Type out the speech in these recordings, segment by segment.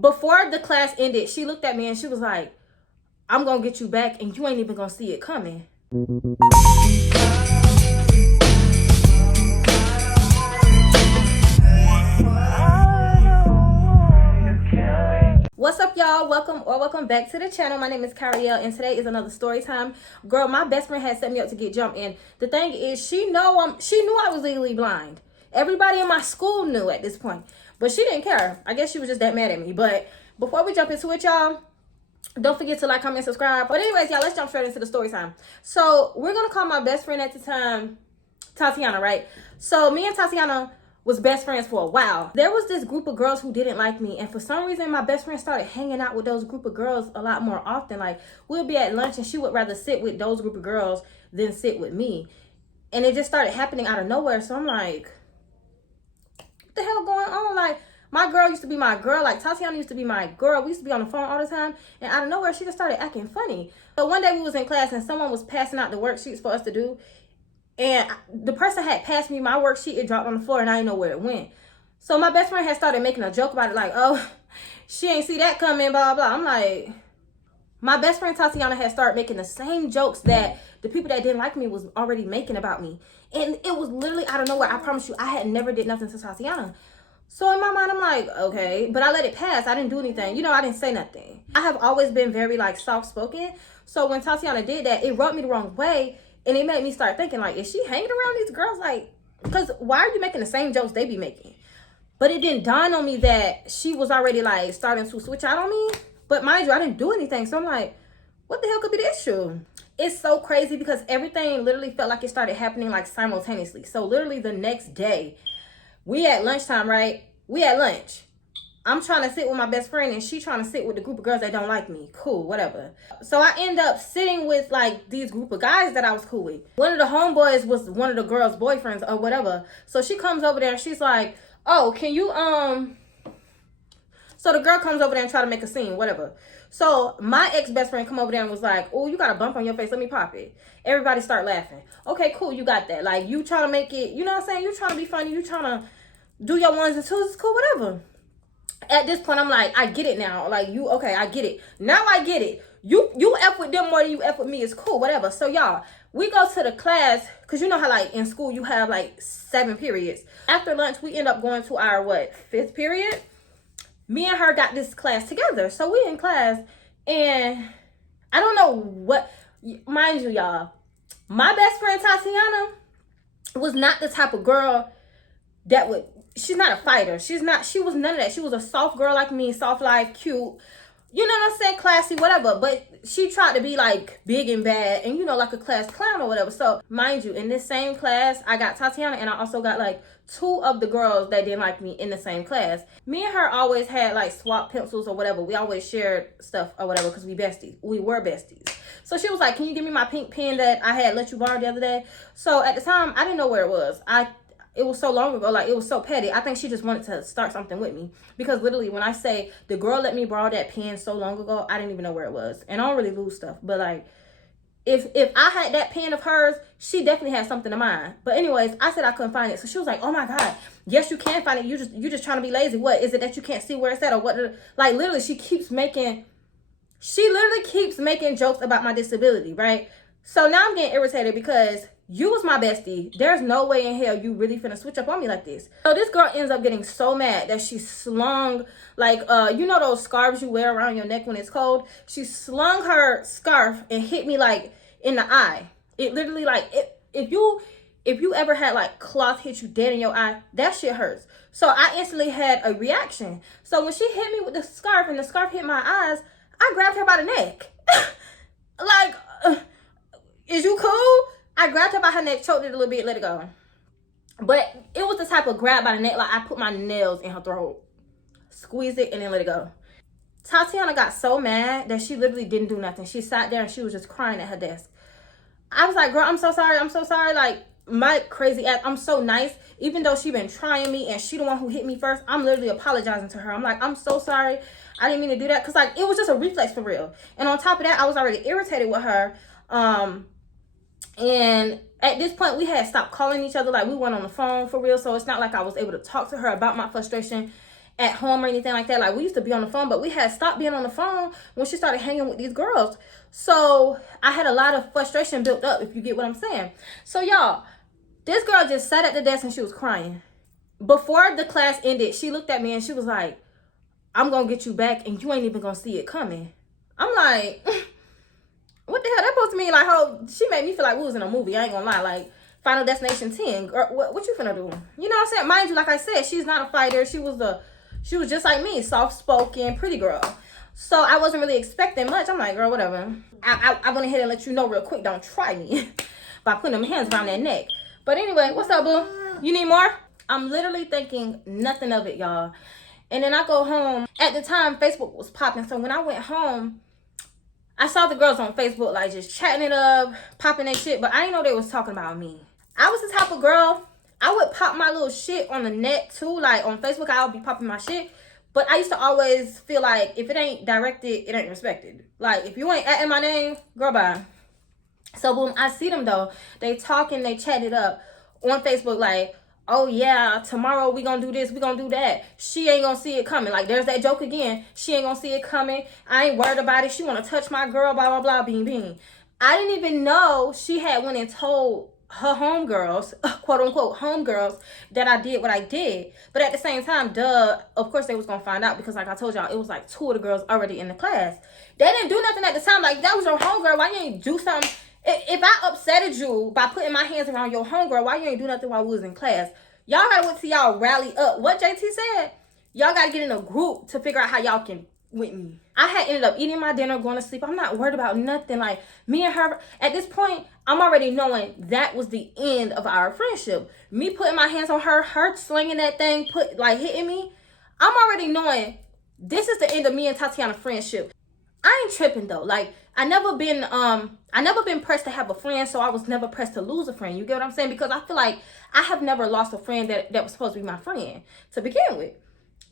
Before the class ended, she looked at me and she was like, I'm gonna get you back and you ain't even gonna see it coming. What's up, y'all? Welcome back to the channel. My name is Cariel and today is another story time. Girl, my best friend had set me up to get jumped, and the thing is, she knew I was legally blind. Everybody in my school knew at this point, but she didn't care. I guess she was just that mad at me. But before we jump into it, y'all, don't forget to like, comment, subscribe. But anyways, y'all, let's jump straight into the story time. So we're gonna call my best friend at the time Tatiana, right? So me and Tatiana was best friends for a while. There was this group of girls who didn't like me, and for some reason my best friend started hanging out with those group of girls a lot more often. Like, we'll be at lunch and she would rather sit with those group of girls than sit with me, and it just started happening out of nowhere. So I'm like, what the hell going on? Like, my girl used to be my girl. Like, Tatiana used to be my girl. We used to be on the phone all the time, and out of nowhere she just started acting funny. So one day we was in class and someone was passing out the worksheets for us to do, and the person had passed me my worksheet. It dropped on the floor and I didn't know where it went. So my best friend had started making a joke about it, like, oh, she ain't see that coming, blah, blah. I'm like, my best friend Tatiana had started making the same jokes that the people that didn't like me was already making about me. And it was literally out of nowhere. I promise you, I had never did nothing to Tatiana. So in my mind, I'm like, okay, but I let it pass. I didn't do anything. You know, I didn't say nothing. I have always been very, like, soft-spoken. So when Tatiana did that, it rubbed me the wrong way. And it made me start thinking, like, is she hanging around these girls? Like, because why are you making the same jokes they be making? But it didn't dawn on me that she was already, like, starting to switch out on me. But mind you, I didn't do anything. So I'm like, what the hell could be the issue? It's so crazy because everything literally felt like it started happening, like, simultaneously. So literally the next day, we at lunchtime, right? We at lunch. I'm trying to sit with my best friend and she trying to sit with the group of girls that don't like me. Cool, whatever. So I end up sitting with, like, these group of guys that I was cool with. One of the homeboys was one of the girls' boyfriends or whatever. So she comes over there and she's like, oh, can you, So the girl comes over there and try to make a scene, whatever. So my ex-best friend come over there and was like, oh, you got a bump on your face. Let me pop it. Everybody start laughing. Okay, cool, you got that. Like, you trying to make it, you know what I'm saying? You trying to be funny. You trying to do your ones and twos. It's cool, whatever. At this point, I'm like, I get it now. Like, okay, I get it. Now I get it. You F with them more than you F with me. It's cool, whatever. So, y'all, we go to the class, because you know how, like, in school, you have, like, 7 periods. After lunch, we end up going to our, 5th period? Me and her got this class together. So, we in class, and I don't know what, mind you, y'all, my best friend, Tatiana, was not the type of girl that would, she's not a fighter. She was none of that. She was a soft girl like me, soft life, cute, you know what I'm saying, classy, whatever. But she tried to be, like, big and bad and, you know, like a class clown or whatever. So mind you, in this same class, I got Tatiana, and I also got, like, 2 of the girls that didn't like me in the same class. Me and her always had, like, swap pencils or whatever. We always shared stuff or whatever because we were besties. So she was like, can you give me my pink pen that I had let you borrow the other day? So at the time, I didn't know where it was. It was so long ago, like, it was so petty. I think she just wanted to start something with me. Because literally, when I say the girl let me borrow that pen so long ago, I didn't even know where it was. And I don't really lose stuff. But, like, if I had that pen of hers, she definitely had something of mine. But anyways, I said I couldn't find it. So she was like, oh my God, yes, you can find it. You just trying to be lazy. What is it that you can't see where it's at? Or what? Like, literally, she literally keeps making jokes about my disability, right? So now I'm getting irritated because you was my bestie. There's no way in hell you really finna switch up on me like this. So this girl ends up getting so mad that she slung, like, you know those scarves you wear around your neck when it's cold? She slung her scarf and hit me, like, in the eye. It literally, like, if you ever had, like, cloth hit you dead in your eye, that shit hurts. So I instantly had a reaction. So when she hit me with the scarf and the scarf hit my eyes, I grabbed her by the neck. Like, is you cool? I grabbed her by her neck, choked it a little bit, let it go. But it was the type of grab by the neck, like I put my nails in her throat, squeezed it, and then let it go. Tatiana got so mad that she literally didn't do nothing. She sat there and she was just crying at her desk. I was like, girl, I'm so sorry. I'm so sorry. Like, my crazy ass, I'm so nice. Even though she been trying me and she the one who hit me first, I'm literally apologizing to her. I'm like, I'm so sorry. I didn't mean to do that. Because, like, it was just a reflex for real. And on top of that, I was already irritated with her. And at this point, we had stopped calling each other. Like, we went on the phone for real. So it's not like I was able to talk to her about my frustration. at home or anything like that. Like, we used to be on the phone, but we had stopped being on the phone when she started hanging with these girls. So I had a lot of frustration built up, if you get what I'm saying. So y'all, this girl just sat at the desk and she was crying. Before the class ended, she looked at me and she was like, I'm gonna get you back and you ain't even gonna see it coming. I'm like, what the hell that supposed to mean? Like, how she made me feel like we was in a movie. I ain't gonna lie. Like, Final Destination 10. Girl, what you finna do? You know what I'm saying? Mind you, like I said, she's not a fighter. She was just like me, soft-spoken, pretty girl. So I wasn't really expecting much. I'm like, girl, whatever. I went ahead and let you know real quick, don't try me by putting them hands around that neck. But anyway, what's up, boo? You need more? I'm literally thinking nothing of it, y'all. And then I go home. At the time, Facebook was popping. So when I went home, I saw the girls on Facebook, like, just chatting it up, popping their shit. But I didn't know they was talking about me. I was the type of girl, I would pop my little shit on the net too. Like, on Facebook, I would be popping my shit. But I used to always feel like if it ain't directed, it ain't respected. Like, if you ain't adding my name, girl, bye. So, boom, I see them, though. They talking, they chat it up on Facebook, like, oh, yeah, tomorrow we gonna do this, we gonna do that. She ain't gonna see it coming. Like, there's that joke again. She ain't gonna see it coming. I ain't worried about it. She wanna touch my girl, blah, blah, blah, bing, bing. I didn't even know she had went and told her homegirls, quote unquote homegirls, that I did what I did. But at the same time, of course they was gonna find out, because like I told y'all, it was like 2 of the girls already in the class. They didn't do nothing at the time. Like, that was your homegirl. Why you ain't do something? If I upsetted you by putting my hands around your homegirl, why you ain't do nothing while we was in class? Y'all gotta wait till y'all rally up. What JT said, y'all gotta get in a group to figure out how y'all can with me. I had ended up eating my dinner, going to sleep. I'm not worried about nothing. Like, me and her, at this point, I'm already knowing that was the end of our friendship. Me putting my hands on her, her slinging that thing, hitting me. I'm already knowing this is the end of me and Tatiana's friendship. I ain't tripping though. Like, I never been pressed to have a friend, so I was never pressed to lose a friend. You get what I'm saying? Because I feel like I have never lost a friend that was supposed to be my friend to begin with.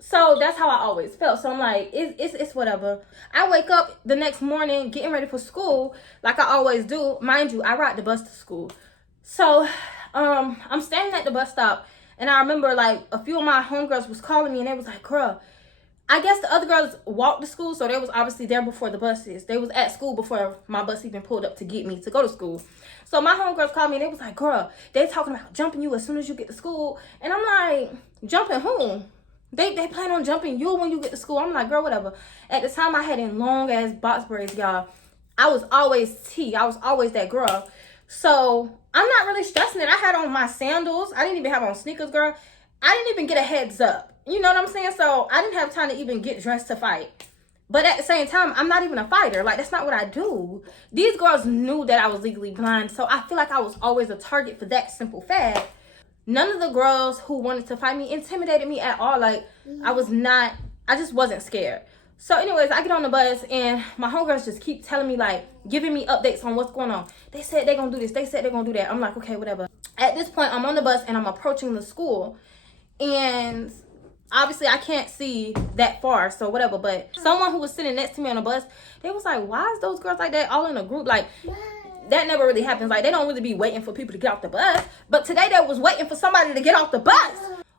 So that's how I always felt. So I'm like, it's whatever. I wake up the next morning getting ready for school like I always do. Mind you, I ride the bus to school. So I'm standing at the bus stop, and I remember like a few of my homegirls was calling me, and they was like, girl, I guess the other girls walked to school, so they was obviously there before the buses. They was at school before my bus even pulled up to get me to go to school. So my homegirls called me, and they was like, girl, they talking about jumping you as soon as you get to school. And I'm like, jumping who? They plan on jumping you when you get to school. I'm like, girl, whatever. At the time, I had in long ass box braids, y'all. I was always T. I was always that girl. So I'm not really stressing it. I had on my sandals. I didn't even have on sneakers, girl. I didn't even get a heads up. You know what I'm saying? So I didn't have time to even get dressed to fight. But at the same time, I'm not even a fighter. Like, that's not what I do. These girls knew that I was legally blind. So I feel like I was always a target for that simple fact. None of the girls who wanted to fight me intimidated me at all. Like, I just wasn't scared. So anyways, I get on the bus, and my homegirls just keep telling me, like, giving me updates on what's going on. They said they're going to do this. They said they're going to do that. I'm like, okay, whatever. At this point, I'm on the bus, and I'm approaching the school. And obviously, I can't see that far, so whatever. But someone who was sitting next to me on the bus, they was like, why is those girls like that all in a group? Like, that never really happens. Like, they don't really be waiting for people to get off the bus. But today, they was waiting for somebody to get off the bus.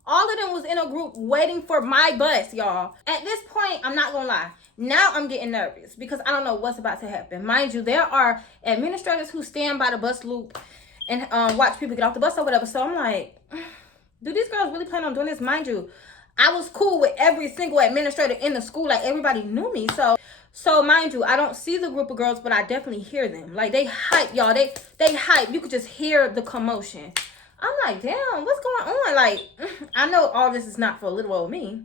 All of them was in a group waiting for my bus, y'all. At this point, I'm not gonna lie. Now I'm getting nervous because I don't know what's about to happen. Mind you, there are administrators who stand by the bus loop and watch people get off the bus or whatever. So I'm like, do these girls really plan on doing this? Mind you, I was cool with every single administrator in the school. Like, everybody knew me. So mind you, I don't see the group of girls, but I definitely hear them. Like, they hype, y'all. They hype. You could just hear the commotion. I'm like, damn, what's going on? Like, I know all this is not for little old me.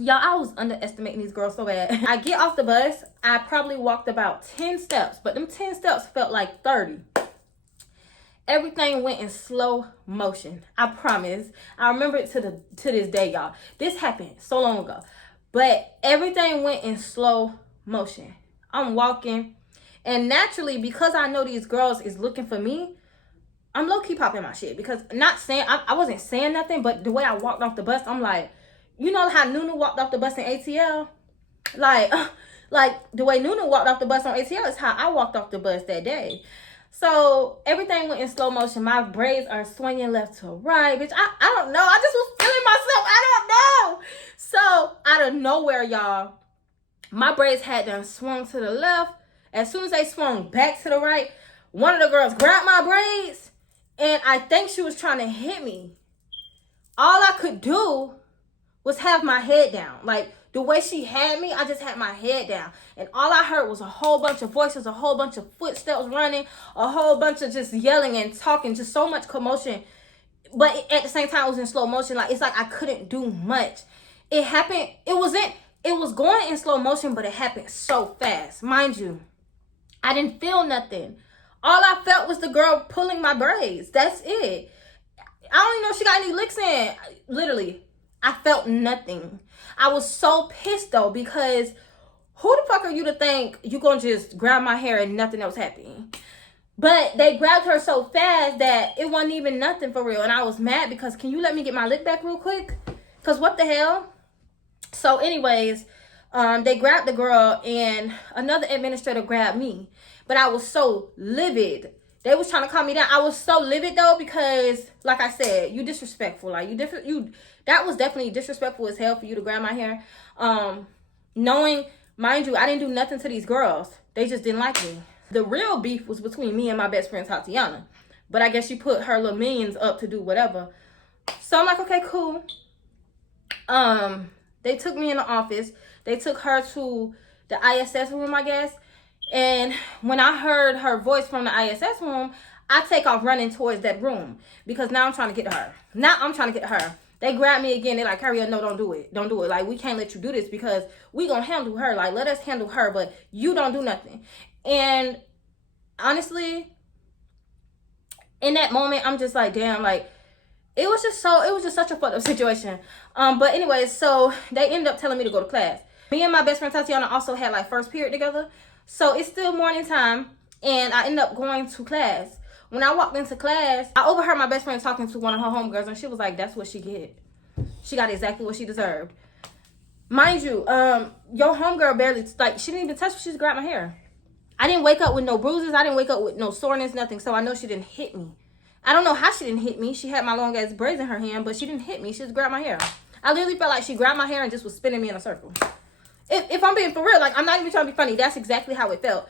Y'all, I was underestimating these girls so bad. I get off the bus. I probably walked about 10 steps, but them 10 steps felt like 30. Everything went in slow motion. I promise. I remember it to this day, y'all. This happened so long ago. But everything went in slow motion. I'm walking. And naturally, because I know these girls is looking for me, I'm low-key popping my shit. Because I wasn't saying nothing, but the way I walked off the bus, I'm like, you know how Nunu walked off the bus in ATL? Like the way Nunu walked off the bus on ATL is how I walked off the bus that day. So everything went in slow motion. My braids are swinging left to right, bitch. I don't know. I just was feeling myself. I don't know. So out of nowhere, y'all, my braids had done swung to the left. As soon as they swung back to the right, one of the girls grabbed my braids, and I think she was trying to hit me. All I could do was have my head down. Like, the way she had me, I just had my head down. And all I heard was a whole bunch of voices, a whole bunch of footsteps running, a whole bunch of just yelling and talking, just so much commotion. But at the same time, it was in slow motion. Like, it's like I couldn't do much. It happened, it was going in slow motion, but it happened so fast. Mind you, I didn't feel nothing. All I felt was the girl pulling my braids. That's it. I don't even know if she got any licks in. Literally, I felt nothing. I was so pissed though, because who the fuck are you to think you gonna just grab my hair and nothing else happened? But they grabbed her so fast that it wasn't even nothing for real. And I was mad because, can you let me get my lick back real quick? Because what the hell? So anyways, they grabbed the girl and another administrator grabbed me. But I was so livid. They was trying to calm me down. I was so livid though, because like I said, you disrespectful. Like that was definitely disrespectful as hell for you to grab my hair. Knowing, mind you, I didn't do nothing to these girls. They just didn't like me. The real beef was between me and my best friend Tatiana. But I guess she put her little minions up to do whatever. So I'm like, okay, cool. They took me in the office. They took her to the ISS room, I guess. And when I heard her voice from the ISS room, I take off running towards that room, because now I'm trying to get to her. They grabbed me again. They're like, Carrie, no, don't do it. Don't do it. Like, we can't let you do this, because we gonna handle her. Like, let us handle her, but you don't do nothing. And honestly, in that moment, I'm just like, damn, like, it was just such a fucked up situation. But anyways, so they ended up telling me to go to class. Me and my best friend Tatiana also had like first period together. So it's still morning time, and I ended up going to class. When I walked into class, I overheard my best friend talking to one of her homegirls, and she was like, that's what she get. She got exactly what she deserved. Mind you, your homegirl barely, like, she didn't even touch me. She just grabbed my hair. I didn't wake up with no bruises. I didn't wake up with no soreness, nothing. So I know she didn't hit me. I don't know how she didn't hit me. She had my long ass braids in her hand, but she didn't hit me. She just grabbed my hair. I literally felt like she grabbed my hair and just was spinning me in a circle. If I'm being for real, like, I'm not even trying to be funny. That's exactly how it felt.